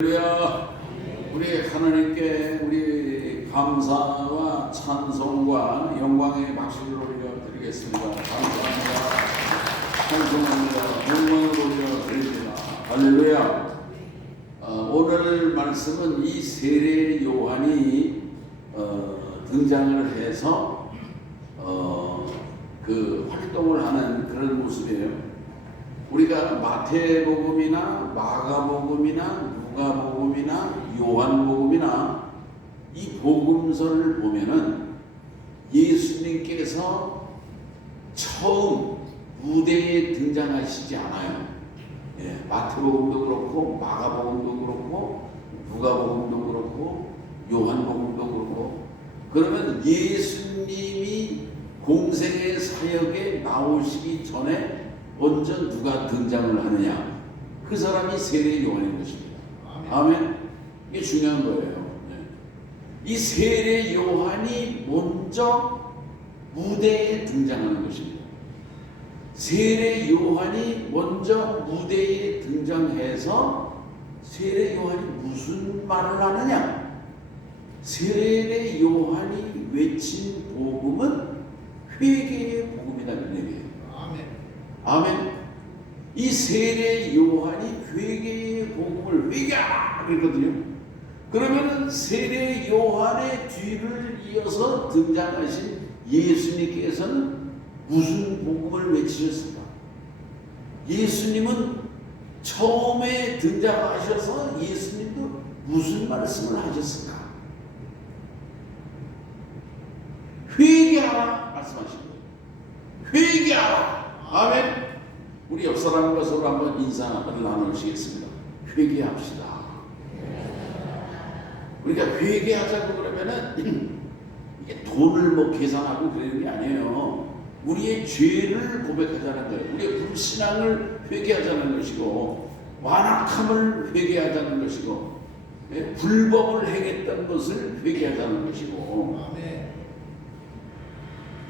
할렐루야. 우리 하나님께 우리 감사와 찬송과 영광의 박수를 올려드리겠습니다. 감사합니다. 찬송합니다. 영광을 올려드립니다. 할렐루야. 오늘 말씀은 이 세례 요한이 등장을 해서 그 활동을 하는 그런 모습이에요. 우리가 마태복음이나 마가복음이나 누가복음이나 요한복음이나 이 복음서를 보면은 예수님께서 처음 무대에 등장하시지 않아요. 마태복음도 그렇고 마가복음도 그렇고 누가복음도 그렇고 요한복음도 그렇고. 그러면 예수님이 공생의 사역에 나오시기 전에 먼저 누가 등장을 하느냐? 그 사람이 세례 요한인 것입니다. 아멘. 이게 중요한 거예요. 이 세례 요한이 먼저 무대에 등장하는 것입니다. 세례 요한이 먼저 무대에 등장해서 세례 요한이 무슨 말을 하느냐? 세례 요한이 외친 복음은 회개의 복음이라는 얘기예요. 아멘. 이 세례 요한이 회개의 복음을 회개하라 그랬거든요. 그러면은 세례 요한의 뒤를 이어서 등장하신 예수님께서는 무슨 복음을 외치셨을까? 예수님은 처음에 등장하셔서 예수님도 무슨 말씀을 하셨을까? 회개하라 말씀하신 거예요. 회개하라. 아멘. 우리 옆 사람과 서로 한번 인사를 나누시겠습니다. 회개합시다. 우리가 회개하자고 그러면은 이게 돈을 뭐 계산하고 그러는 게 아니에요. 우리의 죄를 고백하자는 거예요. 우리의 불신앙을 회개하자는 것이고, 완악함을 회개하자는 것이고, 불법을 행했던 것을 회개하자는 것이고. 아멘.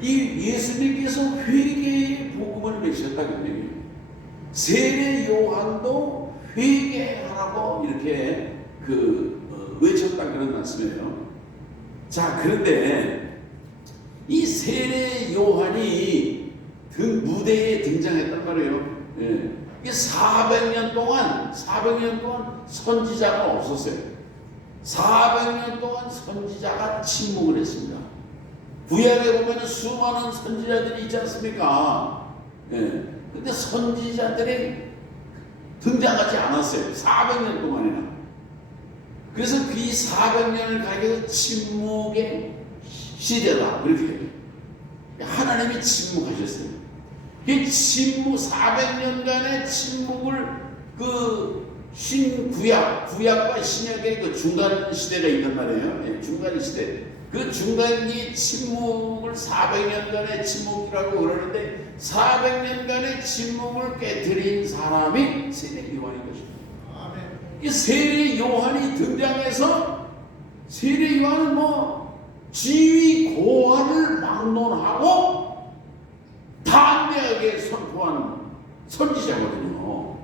이 예수님께서 회개의 복음을 내셨다는 얘기예요. 세례 요한도 회개하라고 이렇게 외쳤다 그런 말씀이에요. 자, 그런데 이 세례 요한이 무대에 등장했단 말이에요. 이게 400년 동안 선지자가 없었어요. 400년 동안 선지자가 침묵을 했습니다. 구약에 보면 수많은 선지자들이 있지 않습니까? 근데 선지자들이 등장하지 않았어요. 400년 동안이나. 그래서 그 400년을 가지고 침묵의 시대다. 그렇게 해요. 하나님이 침묵하셨어요. 그 침묵, 400년간의 침묵을 구약과 신약의 그 중간 시대가 있단 말이에요. 중간 시대. 그 중간기 침묵을 400년간의 침묵이라고 그러는데 400년간의 침묵을 깨뜨린 사람이 세례 요한인 것입니다. 아멘. 이 세례 요한이 등장해서 세례 요한은 지위 고하를 막론하고 담대하게 선포한 선지자거든요.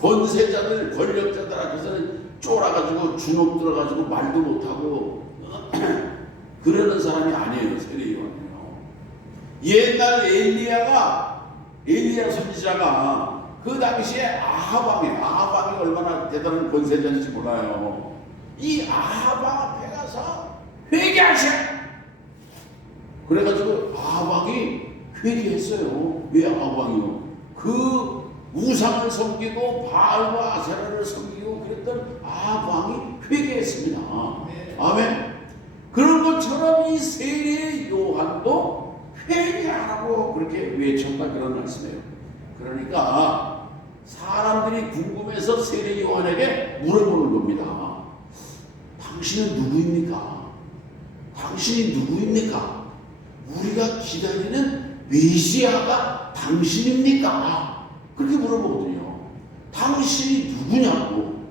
권세자들, 권력자들 앞에서는 쫄아가지고 주눅 들어가지고 말도 못하고 그러는 사람이 아니에요. 세례 요한이요. 옛날 엘리야 선지자가 그 당시에 아하방이 얼마나 대단한 권세자인지 몰라요. 이 아하방 앞에 가서 회개하셔. 그래가지고 아하방이 회개했어요. 왜 아하방이요? 그 우상을 섬기고 바알과 아세라를 섬기고 그랬던 아하방이 회개했습니다. 아멘. 그런 것처럼 이 세례 요한도 회개하라고 그렇게 외쳤다 그런 말씀이에요. 그러니까 사람들이 궁금해서 세례 요한에게 물어보는 겁니다. 당신은 누구입니까? 당신이 누구입니까? 우리가 기다리는 메시아가 당신입니까? 그렇게 물어보거든요. 당신이 누구냐고,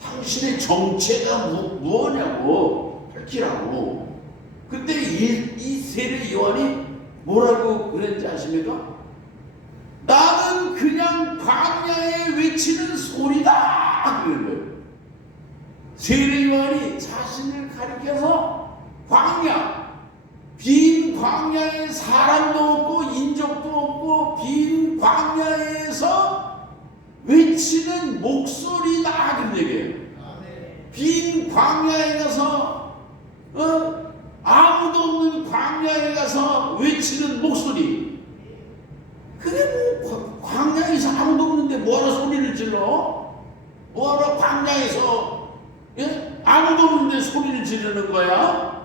당신의 정체가 무엇냐고 밝히라고. 그때 이 세례 요한이 뭐라고 그랬는지 아십니까? 나는 그냥 광야에 외치는 소리다. 그런 거예요. 세례 요한이 자신을 가리켜서 빈 광야에 사람도 없고 인적도 없고 빈 광야에서 외치는 목소리다 그런 얘기예요. 빈 광야에 가서 아무도 없는 광야에 가서 외치는 목소리. 그게 뭐 광야에서 아무도 없는데 뭐하러 소리를 질러? 뭐하러 광야에서 아무도 없는데 소리를 지르는 거야?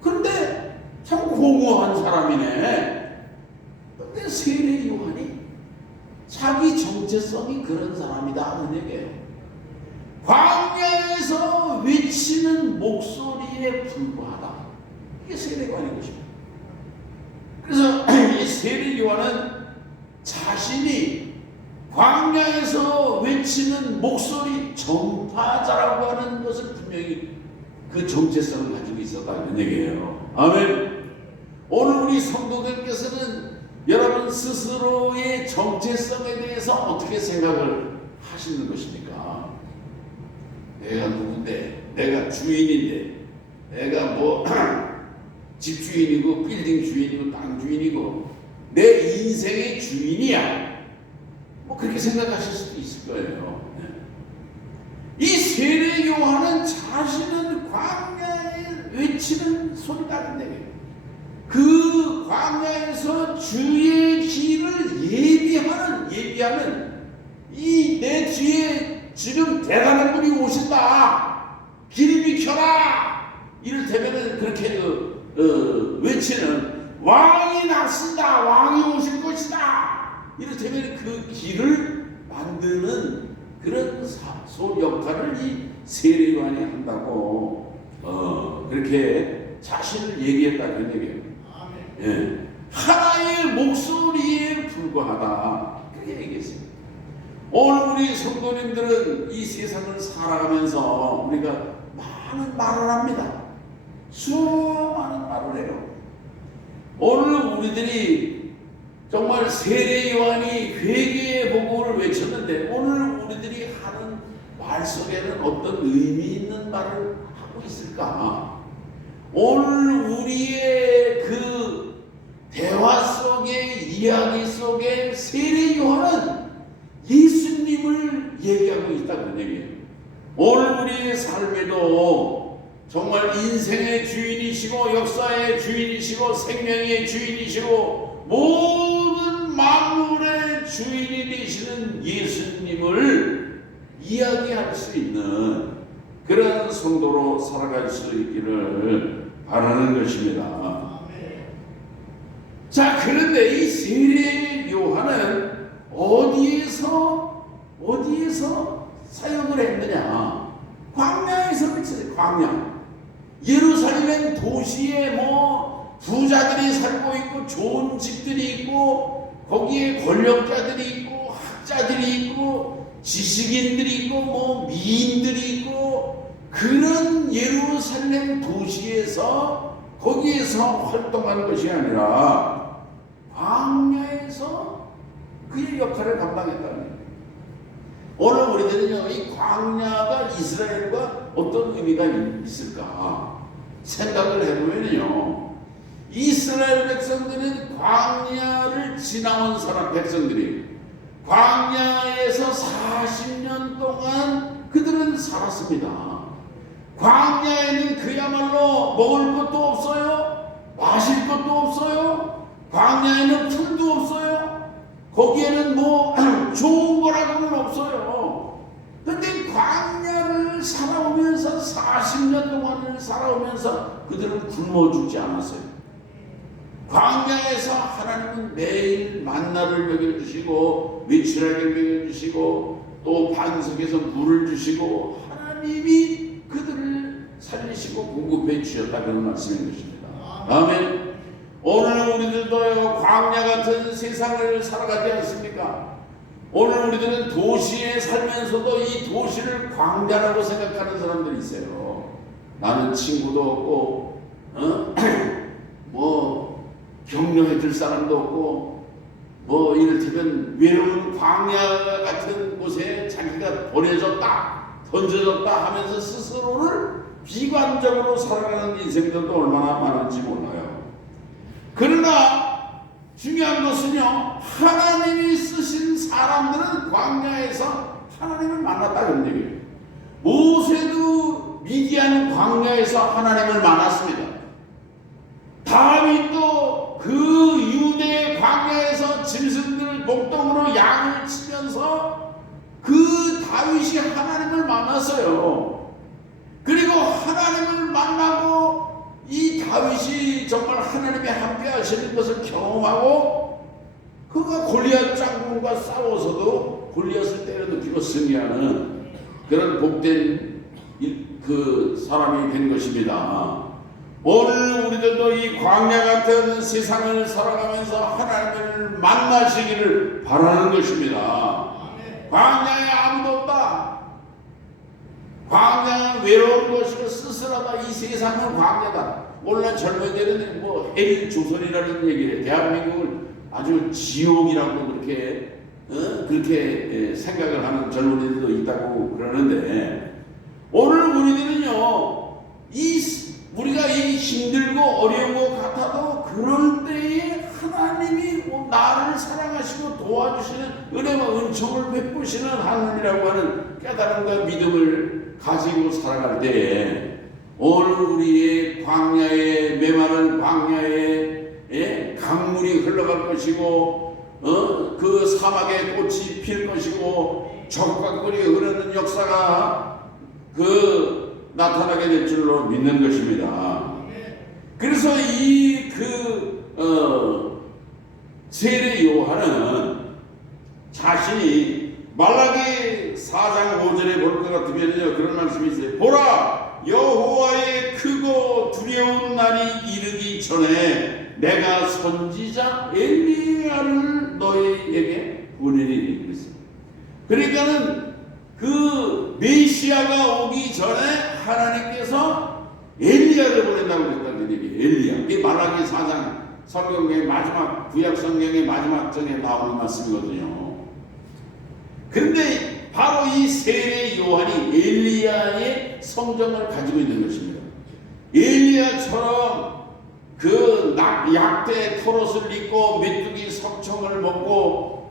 그런데 참 공허한 사람이네. 근데 세례 요한이 자기 정체성이 그런 사람이다 하는 얘기예요. 광야에서 외치는 목소리에 불과하다. 이게 세례 요한인 것입니다. 그래서 이 세례 요한은 자신이 광야에서 외치는 목소리 전파자라고 하는 것을 분명히 그 정체성을 가지고 있었다는 얘기예요. 아멘. 오늘 우리 성도들께서는 여러분 스스로의 정체성에 대해서 어떻게 생각을 하시는 것입니까? 내가 누군데, 내가 주인인데, 내가 뭐 집주인이고 빌딩 주인이고 땅 주인이고 내 인생의 주인이야. 뭐 그렇게 생각하실 수도 있을 거예요. 이 세례 요한은 자신은 광야에 외치는 소리다는데 그 광야에서 주의 길을 예비하는 이 내 뒤에 지금 대단한 분이 오신다. 길 비켜라. 이를테면 그렇게 외치는 왕이 났습니다. 왕이 오실 것이다. 이를테면 그 길을 만드는 그런 역할을 이 세례 요한이 한다고 그렇게 자신을 얘기했다는 얘기예요. 예. 하나의 목소리에 불과하다. 그렇게 얘기했습니다. 오늘 우리 성도님들은 이 세상을 살아가면서 우리가 많은 말을 합니다. 수많은 말을 해요. 오늘 우리들이 정말 세례 요한이 회개의 복음을 외쳤는데 오늘 우리들이 하는 말 속에는 어떤 의미 있는 말을 하고 있을까? 오늘 우리의 그 대화 속에 이야기 속에 세례 요한은 예수님을 얘기하고 있다는 얘기예요. 오늘 우리의 삶에도 정말 인생의 주인이시고 역사의 주인이시고 생명의 주인이시고 모든 만물의 주인이 되시는 예수님을 이야기할 수 있는 그런 성도로 살아갈 수 있기를 바라는 것입니다. 자, 그런데 이 세례 요한은 어디에서 사역을 했느냐? 광야에서 그쳤어요. 광야. 예루살렘 도시에 뭐 부자들이 살고 있고 좋은 집들이 있고 거기에 권력자들이 있고 학자들이 있고 지식인들이 있고 뭐 미인들이 있고 그런 예루살렘 도시에서 거기에서 활동한 것이 아니라 광야에서 그의 역할을 감당했다는 거예요. 오늘 우리들은요, 이 광야가 이스라엘과 어떤 의미가 있을까 생각을 해보면요, 이스라엘 백성들은 광야를 지나온 백성들이 광야에서 40년 동안 그들은 살았습니다. 광야에는 그야말로 먹을 것도 없어요. 마실 것도 없어요. 광야에는 풀도 없어요. 거기에는 뭐 좋은 거라고는 없어요. 근데 광야를 살아오면서 40년 동안을 살아오면서 그들은 굶어 죽지 않았어요. 광야에서 하나님은 매일 만나를 먹여주시고 메추라기를 먹여주시고 또 반석에서 물을 주시고 하나님이 그들을 살리시고 공급해 주셨다 그런 말씀인 것입니다. 아멘. 오늘 우리들도 광야 같은 세상을 살아가지 않습니까? 오늘 우리들은 도시에 살면서도 이 도시를 광야라고 생각하는 사람들이 있어요. 나는 친구도 없고 뭐 격려해 줄 사람도 없고 뭐 이를테면 외로운 광야 같은 곳에 자기가 버려졌다, 던져졌다 하면서 스스로를 비관적으로 살아가는 인생들도 얼마나 많은지 몰라요. 그러나 중요한 것은요, 하나님이 쓰신 사람들은 광야에서 하나님을 만났다 그런 얘기예요. 모세도 미디안 광야에서 하나님을 만났습니다. 다윗도 그 유대 광야에서 짐승들 목동으로 양을 치면서 그 다윗이 하나님을 만났어요. 그리고 하나님을 만나고 이 다윗이 정말 하나님의 함께 하시는 것을 경험하고 그가 골리앗 장군과 싸워서도 골리앗을 때려눕히고 승리하는 그런 복된 그 사람이 된 것입니다. 오늘 우리들도 이 광야 같은 세상을 살아가면서 하나님을 만나시기를 바라는 것입니다. 광야에 아무도 없다. 광야는 외로운 것이고 쓸쓸하다. 이 세상은 광야다. 오늘 젊은이들은 뭐 헬조선이라는 얘기를 해요. 대한민국을 아주 지옥이라고 그렇게 생각을 하는 젊은이들도 있다고 그러는데, 오늘 우리들은요, 우리가 이 힘들고 어려운 것 같아도 그럴 때에 하나님이 나를 사랑하시고 도와주시는 은혜와 은총을 베푸시는 하나님이라고 하는 깨달음과 믿음을 가지고 살아갈 때에 오늘 우리의 광야에, 메마른 광야에 강물이 흘러갈 것이고 그 사막에 꽃이 필 것이고 적과꿀이 흐르는 역사가 나타나게 될 줄로 믿는 것입니다. 그래서 세례 요한은 자신이 말라기 4장 5절에 볼 것 같으면요, 그런 말씀이 있어요. 보라, 여호와의 크고 두려운 날이 이르기 전에 내가 선지자 엘리야를 너희에게 보내리니 그랬어요. 그러니까는 그 메시아가 오기 전에 하나님께서 엘리야를 보낸다고 그랬다는 얘기예요. 엘리야. 이게 말라기 4장 성경의 마지막, 구약 성경의 마지막 장에 나오는 말씀이거든요. 근데 바로 이 세례 요한이 엘리야의 성정을 가지고 있는 것입니다. 엘리야처럼 그 약대 토롯을 입고 메뚜기 석청을 먹고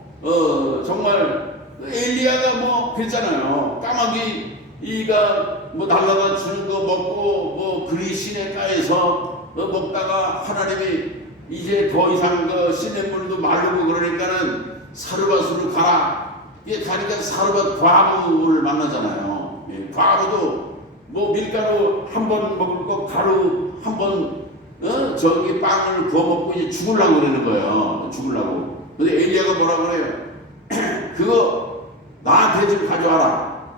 정말 엘리야가 뭐 그랬잖아요. 까마귀가 뭐 날라다 주는 거 먹고 그리 시냇가에서 먹다가 하나님이 이제 더 이상 그 시냇물도 마르고 그러니까는 사르밧으로 가라. 이게 가니까 사르밧 과부를 만나잖아요. 과부도 뭐 밀가루 한 번 먹을 거 가루 한 번 저기 빵을 구워 먹고 이제 죽으려고 그러는 거예요. 죽으려고. 근데 엘리야가 뭐라 그래요? 그거 나한테 좀 가져와라.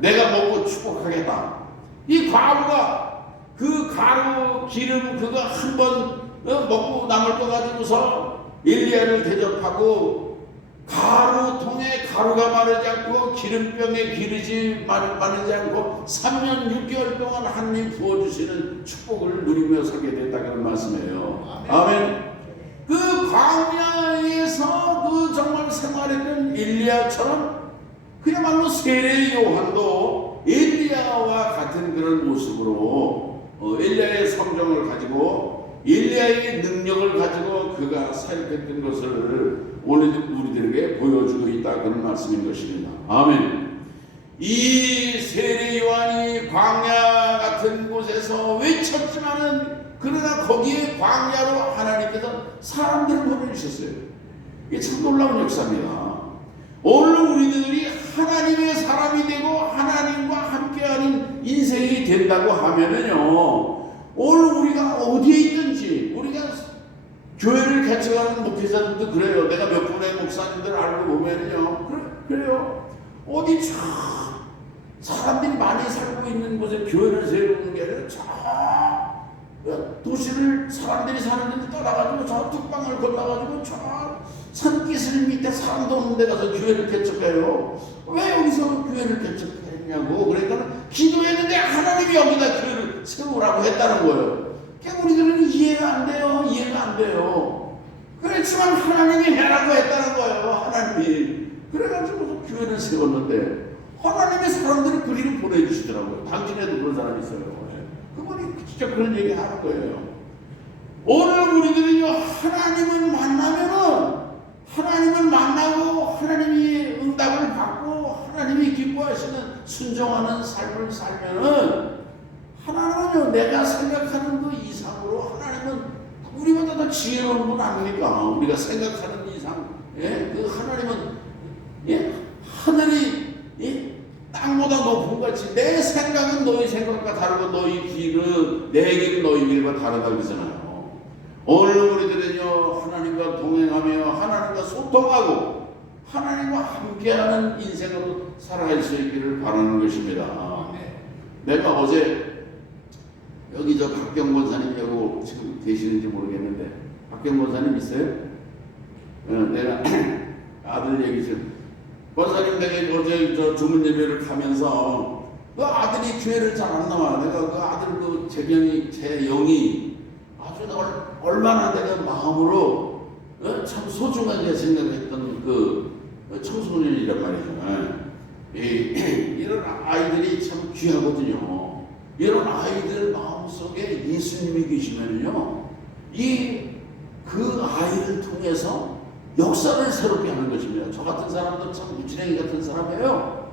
내가 먹고 축복하겠다. 이 과부가 그 가루 기름 그거 한 번 먹고 남을 거 가지고서 엘리야를 대접하고 가루통에 가루가 마르지 않고 기름병에 기름이 마르지 않고 3년 6개월 동안 하나님 부어주시는 축복을 누리며 살게 됐다는 말씀이에요. 아멘. 그 광야에서 그 정말 생활했던 엘리야처럼 그야말로 세례 요한도 엘리야와 같은 그런 모습으로 엘리야의 성정을 가지고 엘리야의 능력을 가지고 그가 사역했던 것을 오늘 우리들에게 보여주고 있다 그런 말씀인 것입니다. 아멘. 이 세례 요한이 광야 같은 곳에서 외쳤지만은 그러나 거기에 광야로 하나님께서 사람들을 보내주셨어요. 이게 참 놀라운 역사입니다. 오늘 우리들이 하나님의 사람이 되고 하나님과 함께하는 인생이 된다고 하면은요, 오늘 우리가 어디에 있든지, 우리가 교회를 개척하는 목회자들도 그래요. 내가 몇 분의 목사님들 알고 보면은요, 그래요. 어디 사람들이 많이 살고 있는 곳에 교회를 세우는 게 아니라 도시를 사람들이 사는 데 떠나가지고 저 뚝방을 건너가지고 저 산기슭 밑에 사람도 없는 데 가서 교회를 개척해요. 왜 여기서 교회를 개척했냐고. 그러니까 기도했는데 하나님이 여기다 교회를 세우라고 했다는 거예요. 그러니까 우리들은 이해가 안 돼요. 그렇지만 하나님이 해라고 했다는 거예요. 하나님이. 그래가지고 교회를 세웠는데 하나님의 사람들을 그리로 보내주시더라고요. 당신에도 그런 사람이 있어요. 그분이 진짜 그런 얘기 하는 거예요. 오늘 우리들은요, 하나님을 만나고 하나님이 응답을 받고 하나님이 기뻐하시는 순종하는 삶을 살면은 하나님은요, 내가 생각하는 그 이상으로 하나님은 우리보다 더 지혜로운 분 아닙니까? 우리가 생각하는 이상, 그 하나님은 하늘이 땅보다 높은 것 같이 내 생각은 너희 생각과 다르고 너희 길은 내 길은 너희 길과 다르다 그러잖아요. 오늘 우리들은요, 하나님과 동행하며 하나님과 소통하고 하나님과 함께하는 인생으로 살아갈 수 있기를 바라는 것입니다. 내가 어제 여기 저 박경 권사님하고 지금 계시는지 모르겠는데, 박경 권사님 있어요? 내가 아들 얘기 좀. 권사님, 내가 어제 저 주문 예배를 가면서 그 아들이 교회를 잘 안 나와. 내가 그 아들 그 제 영이 아주 얼마나 내가 마음으로 참 소중하게 생각했던 그 청소년이란 말이죠. 이런 아이들이 참 귀하거든요. 이런 아이들 마음속에 예수님이 계시면요, 그 아이를 통해서 역사를 새롭게 하는 것입니다. 저 같은 사람도 참 무지랭이 같은 사람이에요.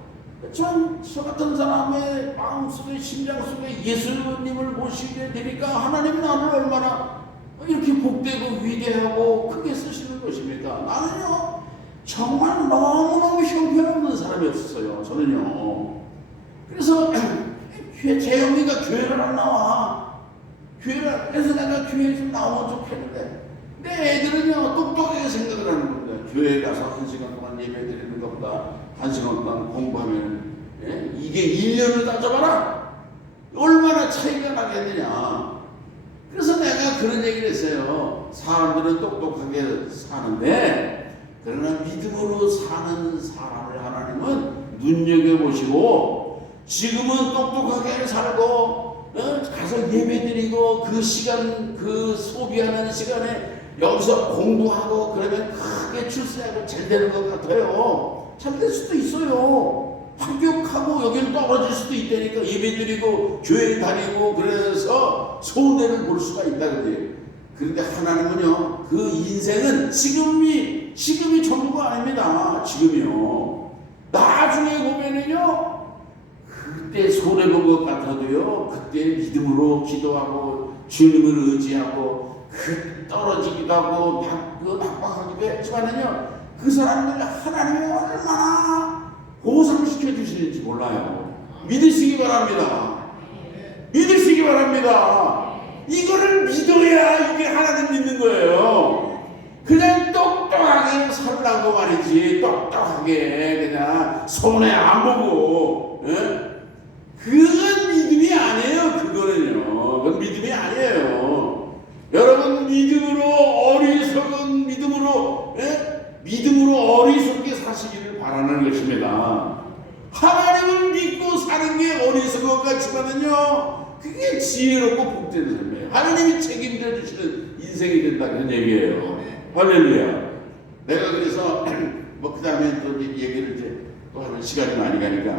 저 같은 사람의 마음속에 심장 속에 예수님을 모시게 되니까 하나님은 나를 얼마나 이렇게 복되고 위대하고 크게 쓰시는 것입니까? 나는요, 정말 너무너무 형편없는 사람이 없었어요. 저는요. 그래서 재영이가 교회를 안 나와. 그래서 내가 교회에 좀 나오면 좋겠는데, 내 애들은요, 똑똑하게 생각을 하는 겁니다. 교회에 가서 1시간 동안 예배 드리는 것보다 1시간 동안 공부하면, 이게 1년을 따져봐라! 얼마나 차이가 나겠느냐. 그래서 내가 그런 얘기를 했어요. 사람들은 똑똑하게 사는데, 그러나 믿음으로 사는 사람을 하나님은 눈여겨보시고, 지금은 똑똑하게 살고, 가서 예배드리고, 그 시간, 그 소비하는 시간에 여기서 공부하고 그러면 크게 출세하고 잘 되는 것 같아요. 잘 될 수도 있어요. 합격하고 여기는 떨어질 수도 있다니까. 예배드리고 교회 다니고 그래서 손해를 볼 수가 있다 그래요. 그런데 하나님은요, 그 인생은 지금이 전부가 아닙니다. 지금이요. 나중에 보면은요, 그때 손해본 것 같아도요, 그때 믿음으로 기도하고 주님을 의지하고 떨어지기도 하고 낙방하기도 했지만은요, 그 사람들 하나님이 얼마나 보상시켜 주시는지 몰라요. 믿으시기 바랍니다. 믿으시기 바랍니다. 이거를 믿어야 이게 하나님 믿는 거예요. 그냥 똑똑하게 살라고 말이지, 똑똑하게 그냥 손해 안 보고, 그건 믿음이 아니에요. 그건 믿음이 아니에요. 여러분, 믿음으로 어리석게 사시기를 바라는 것입니다. 하나님을 믿고 사는 게 어리석은 것 같지만은요, 그게 지혜롭고 복된 삶이에요. 하나님이 책임져 주시는 인생이 된다는 얘기예요. 할렐루야. 내가 그래서 그 다음에 또 얘기를 이제 또 하는 시간이 많이 가니까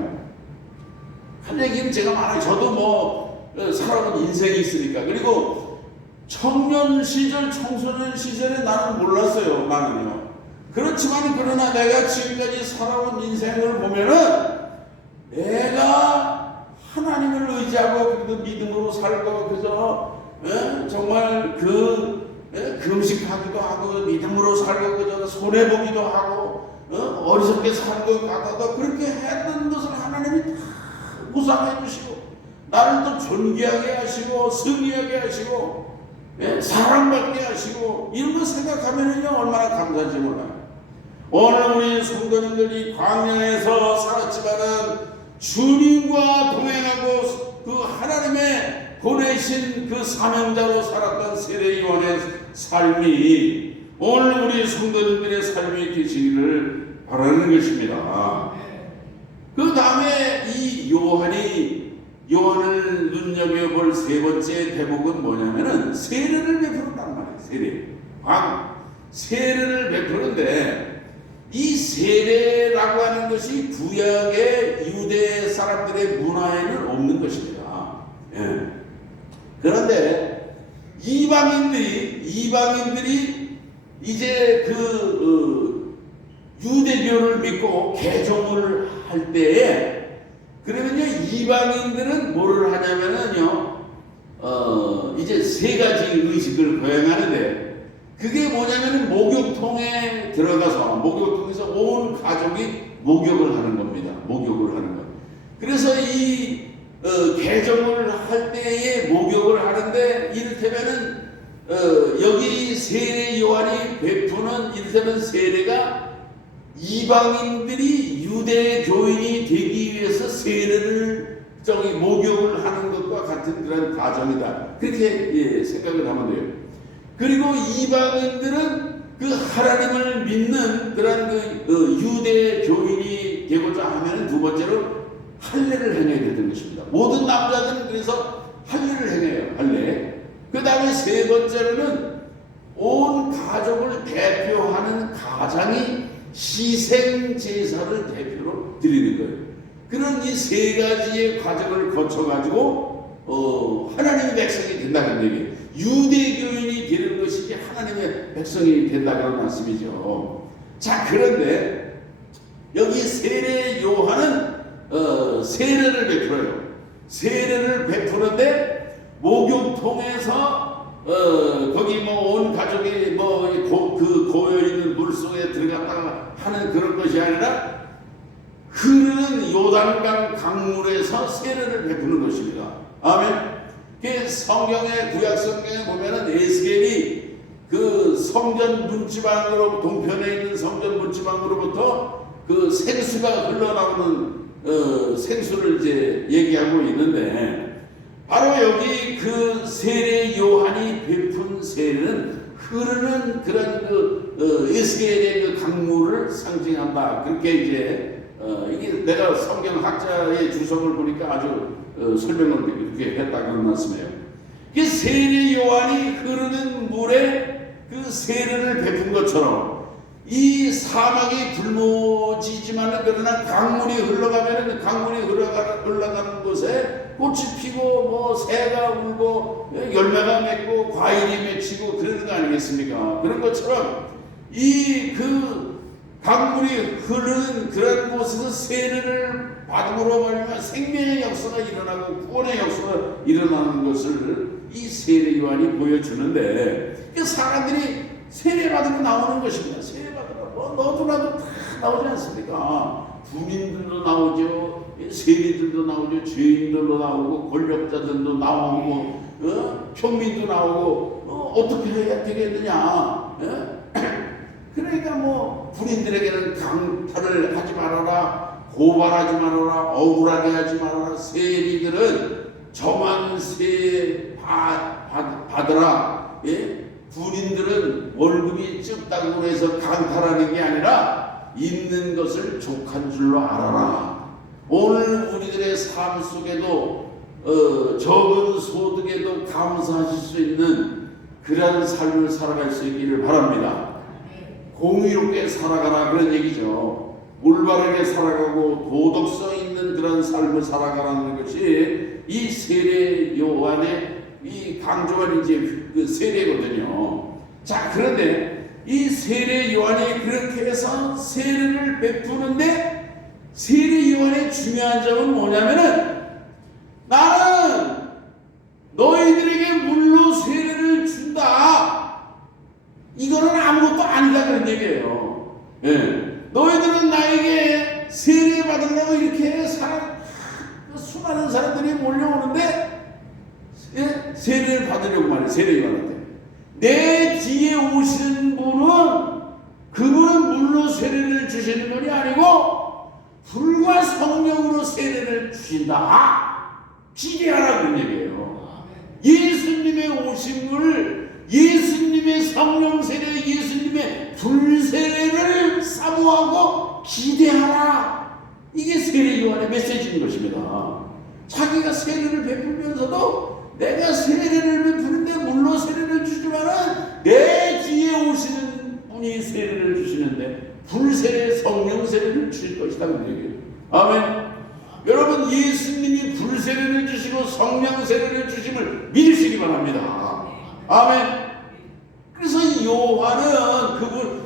한 얘기는 제가 많아요. 저도 살아본 인생이 있으니까. 그리고 청년 시절, 청소년 시절에 나는 몰랐어요. 나는요. 그렇지만 그러나 내가 지금까지 살아온 인생을 보면은 내가 하나님을 의지하고 그래도 믿음으로 살고 그저 정말 금식하기도 하고 믿음으로 살고 그저 손해보기도 하고 어리석게 사는 것 같아도 그렇게 했던 것을 하나님이 다 보상해 주시고 나를 또 존귀하게 하시고 승리하게 하시고 사랑받게 하시고 이런 거 생각하면은요, 얼마나 감사한지 몰라요. 오늘 우리 성도님들이 광야에서 살았지만은 주님과 동행하고 그 하나님의 보내신 그 사명자로 살았던 세례 요한의 삶이 오늘 우리 성도님들의 삶이 되시기를 바라는 것입니다. 그 다음에 이 요한을 눈여겨볼 세 번째 대목은 뭐냐면은 세례를 베푸는단 말이에요. 세례를 베푸는데 이 세례라고 하는 것이 구약의 사람들의 문화에는 없는 것입니다. 예. 그런데 이방인들이 이제 유대교를 믿고 개종을 할 때에, 그러면요 이방인들은 뭐를 하냐면은요 이제 세 가지 의식을 거행하는데, 그게 뭐냐면 목욕통에 들어가서 목욕통에서 온 가족이 목욕을 하는 겁니다. 목욕을 하는 것. 그래서 이 개종을 할 때에 목욕을 하는데, 이를테면은 여기 세례 요한이 베푸는 이를테면 세례가 이방인들이 유대 교인이 되기 위해서 세례를 목욕을 하는 것과 같은 그런 과정이다. 그렇게 생각을 하면 돼요. 그리고 이방인들은 그 하나님을 믿는 그런 유대 교인이 되고자 하면 두 번째로 할례를 행해야 되는 것입니다. 모든 남자들은 그래서 할례를 행해요. 할례. 그 다음에 세 번째로는 온 가족을 대표하는 가장이 희생 제사를 대표로 드리는 거예요. 그런 이 세 가지의 과정을 거쳐가지고 하나님의 백성이 된다는 얘기예요. 유대교인이 되는 것이 하나님의 백성이 된다는 말씀이죠. 자, 그런데 여기 세례 요한은 세례를 베풀어요. 세례를 베푸는데 목욕통에서 거기 뭐 온 가족이 그 고여 있는 물 속에 들어갔다가 하는 그런 것이 아니라 흐르는 요단강 강물에서 세례를 베푸는 것입니다. 아멘. 그 성경의 구약 성경에 보면은 에스겔이 그 성전 문지방으로 동편에 있는 성전 문지방으로부터 그 생수가 흘러나오는 생수를 이제 얘기하고 있는데, 바로 여기 그 세례 요한이 베푼 세례는 흐르는 그런 에스겔의 그 강물을 상징한다. 그렇게 이제 이게 내가 성경학자의 주석을 보니까 아주 설명을 이렇게 했다 그런 말씀이에요. 이게 세례 요한이 흐르는 물에 그 세례를 베푼 것처럼 이 사막이 굶어지지만 그러나 강물이 흘러가면 강물이 흘러가는 곳에 꽃이 피고 뭐 새가 울고 열매가 맺고 과일이 맺히고 그러는 거 아니겠습니까? 그런 것처럼 이 강물이 흐르는 그런 곳에서 세례를 받음으로 말미암아 생명의 역사가 일어나고 구원의 역사가 일어나는 것을 이 세례 요한이 보여주는데, 사람들이 세례 받으러 나오는 것입니다. 세례 받으러 너도 나도 다 나오지 않습니까? 부민들도 나오죠, 세리들도 나오죠, 죄인들도 나오고 권력자들도 나오고 평민도 나오고 어떻게 해야 되겠느냐? 그러니까 뭐 군인들에게는 강탈을 하지 말아라, 고발하지 말아라, 억울하게 하지 말아라, 세리들은 저만 세 받으라, 군인들은 월급이 적다고 해서 강탈하는 게 아니라 있는 것을 족한 줄로 알아라. 오늘 우리들의 삶 속에도 적은 소득에도 감사하실 수 있는 그런 삶을 살아갈 수 있기를 바랍니다. 공의롭게 살아가라 그런 얘기죠. 올바르게 살아가고 도덕성 있는 그런 삶을 살아가라는 것이 이 세례 요한의 이 강조한 이제 그 세례거든요. 자, 그런데 이 세례 요한이 그렇게 해서 세례를 베푸는데, 세례 요한의 중요한 점은 뭐냐면은 나는 너희들에게 물로 세례를 준다. 이거는 아무것도 아니다 그런 얘기예요. 너희들은 나에게 세례 받으려고 이렇게 수많은 사람들이 몰려오는데 세례를 받으려고 말해. 세례 요한한테 내 뒤에 오시는 분은 그분은 물로 세례를 주시는 분이 아니고 불과 성령으로 세례를 주신다. 기대하라 그런 얘기예요. 예수님의 오심을, 예수님의 성령 세례, 예수님의 불세례를 사모하고 기대하라. 이게 세례 요한의 메시지인 것입니다. 자기가 세례를 베풀면서도 내가 세례를 베푸는데 물로 세례를 주지만은 내 뒤에 오시는 분이 세례를 주시는데 불세례, 성령 세례를 주실 것이다. 아멘. 여러분 예수님이 불세례를 주시고 성령 세례를 주심을 믿으시기 바랍니다. 아멘. 그래서 요한은 그분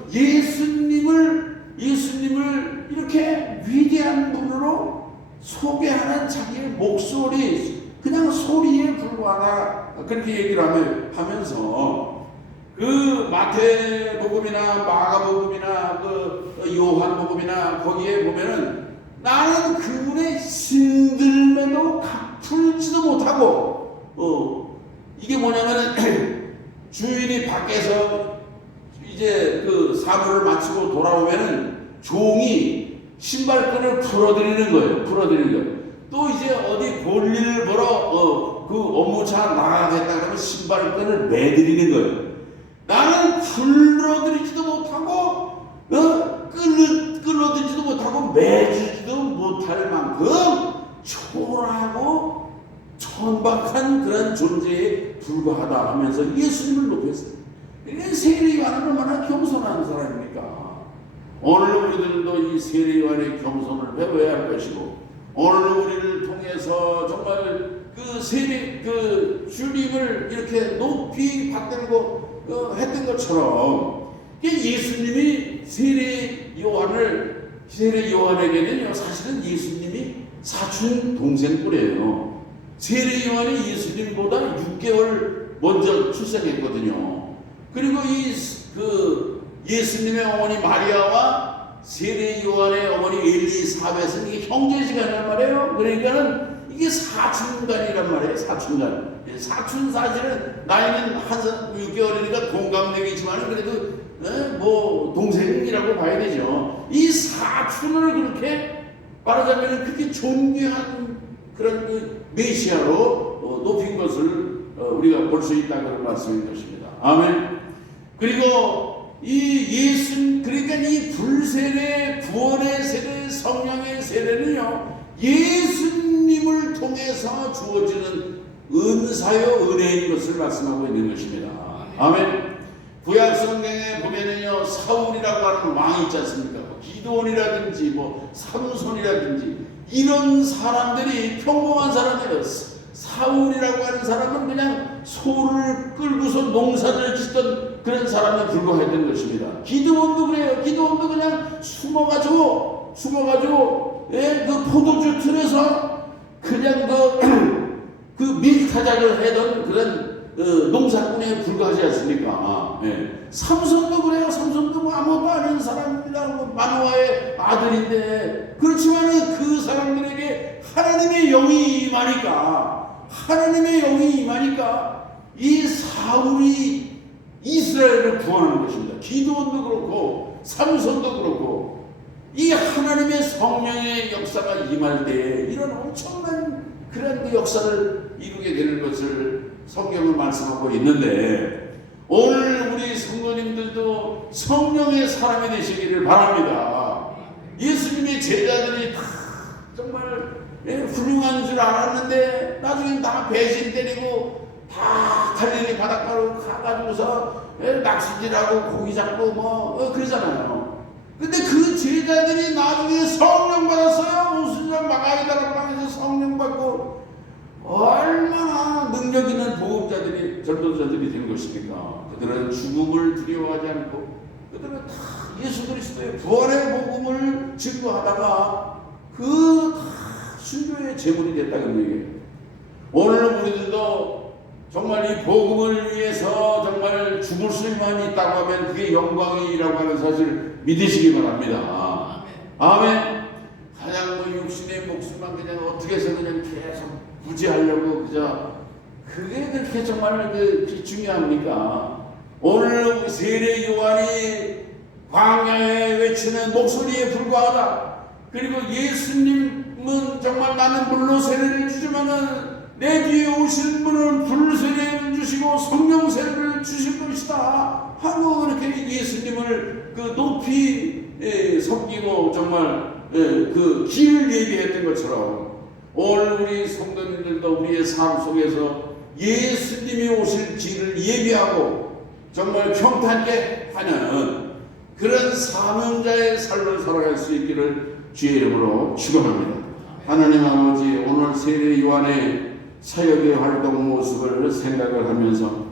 예수님을 이렇게 위대한 분으로 소개하는 자기의 목소리, 그냥 소리에 불과하다 그렇게 얘기를 하면서 그 마태복음이나 마가복음이나 그 요한복음이나 거기에 보면은 나는 그분의 신들매도 갚을지도 못하고 이게 뭐냐면은 주인이 밖에서 이제 그 사물을 마치고 돌아오면은 종이 신발끈을 풀어드리는 거예요. 또 이제 어디 볼일을 보러 그 업무차 나가겠다 그러면 신발끈을 매드리는 거예요. 나는 풀어드리지도 못하고 끌어들지도 못하고 매주지도 못할 만큼 초라하고 천박한 그런 존재에 불과하다 하면서 예수님을 높였어요. 이게 세례 요한은 얼마나 겸손한 사람입니까? 오늘 우리들도 이 세례 요한의 겸손을 배워야 할 것이고, 오늘 우리를 통해서 정말 그 세례 그 주님을 이렇게 높이 받들고 했던 것처럼 예수님이 세례 요한에게는요 사실은 예수님이 사촌 동생뻘이에요. 세례 요한이 예수님보다 6개월 먼저 출생했거든요. 그리고 예수님의 어머니 마리아와 세례 요한의 어머니 엘리사벳은 이게 형제지간이란 말이에요. 그러니까는 이게 사춘간이란 말이에요. 사춘간. 사춘 사실은 나이는 한 6개월이니까 동갑내기지만 그래도 뭐 동생이라고 봐야 되죠. 이 사춘을 그렇게 말하자면 그렇게 존귀한 그런 그 메시아로 높인 것을 우리가 볼 수 있다는 말씀인 것입니다. 아멘. 그리고 그러니까 이 불세례, 구원의 세례, 성령의 세례는요 예수님을 통해서 주어지는 은사요 은혜인 것을 말씀하고 있는 것입니다. 아멘. 구약 성경에 보면은요 사울이라고 하는 왕이 있지 않습니까? 기드온이라든지 뭐 삼손이라든지 이런 사람들이 평범한 사람이에요. 사울이라고 하는 사람은 그냥 소를 끌고서 농사를 짓던 그런 사람에 불과했던 것입니다. 기드온도 그래요. 기드온도 그냥 숨어가지고 그 포도주 틀에서 그냥 그 밀타작을 하던 그런 농사꾼에 불과하지 않습니까? 삼손도 그래요. 삼손도 뭐 아무것도 아닌 사람입니다. 뭐 마노아의 아들인데 그렇지만 그 사람들에게 하나님의 영이 임하니까 이 사울이 이스라엘을 구원하는 것입니다. 기드온도 그렇고 삼손도 그렇고 이 하나님의 성령의 역사가 임할 때 이런 엄청난 그런 그 역사를 이루게 되는 것을 성경은 말씀하고 있는데, 오늘 우리 성도님들도 성령의 사람이 되시기를 바랍니다. 예수님의 제자들이 다 정말 훌륭한 줄 알았는데 나중에 다 배신 때리고 다 갈릴리 바닷가로 가가지고서 낚시질하고 고기 잡고 뭐 그러잖아요. 근데 그 제자들이 나중에 성령 받았어요. 무슨 마가이다라 방에서 성령 받고 얼마나 능력 있는 보험자들이 전도자들이 된 것입니까? 그들은 죽음을 두려워하지 않고 그들은 다 예수 그리스도의 부활의 복음을 증거하다가 그 다 순교의 제물이 됐다는 얘기예요. 오늘 우리들도 정말 이 복음을 위해서 정말 죽을 수만 있다고 하면 그게 영광이라고 하는 사실을 믿으시기 바랍니다. 아멘. 그냥 뭐 육신의 목숨만 그냥 어떻게 해서 그냥 계속 구제하려고 그게 그렇게 정말 중요합니까? 오늘 세례 요한이 광야에 외치는 목소리에 불과하다. 그리고 예수님은 정말 나는 물로 세례를 주지만은 내 뒤에 오실 분은 불 세례를 주시고 성령 세례를 주실 것이다 하고 그렇게 예수님을 높이 섬기고 정말 그 길을 얘기했던 것처럼 오늘 우리 성도님들도 우리의 삶 속에서 예수님이 오실 길을 예비하고 정말 평탄하게 하는 그런 사명자의 삶을 살아갈 수 있기를 주의 이름으로 축원합니다. 하나님 아버지, 오늘 세례 요한의 사역의 활동 모습을 생각을 하면서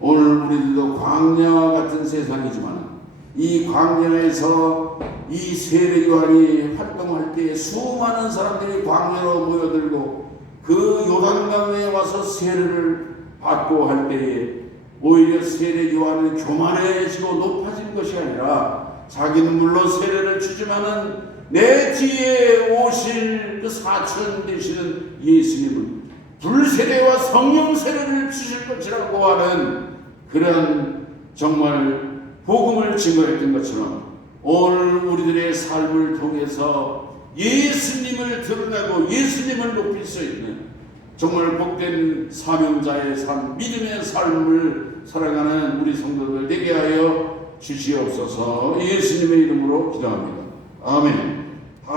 오늘 우리들도 광야 같은 세상이지만 이 광야에서 이 세례 요한이 활동할 때 수많은 사람들이 광야로 모여들고 그 요단강에 와서 세례를 받고 할 때에 오히려 세례 요한은 교만해지고 높아진 것이 아니라 자기는 물론 세례를 주지만은 내 뒤에 오실 그 사천 되시는 예수님은 불세례와 성령 세례를 주실 것이라고 하는 그런 정말 복음을 증거했던 것처럼 오늘 우리들의 삶을 통해서 예수님을 드러내고 예수님을 높일 수 있는 정말 복된 사명자의 삶, 믿음의 삶을 살아가는 우리 성도들 되게 하여 주시옵소서. 예수님의 이름으로 기도합니다. 아멘.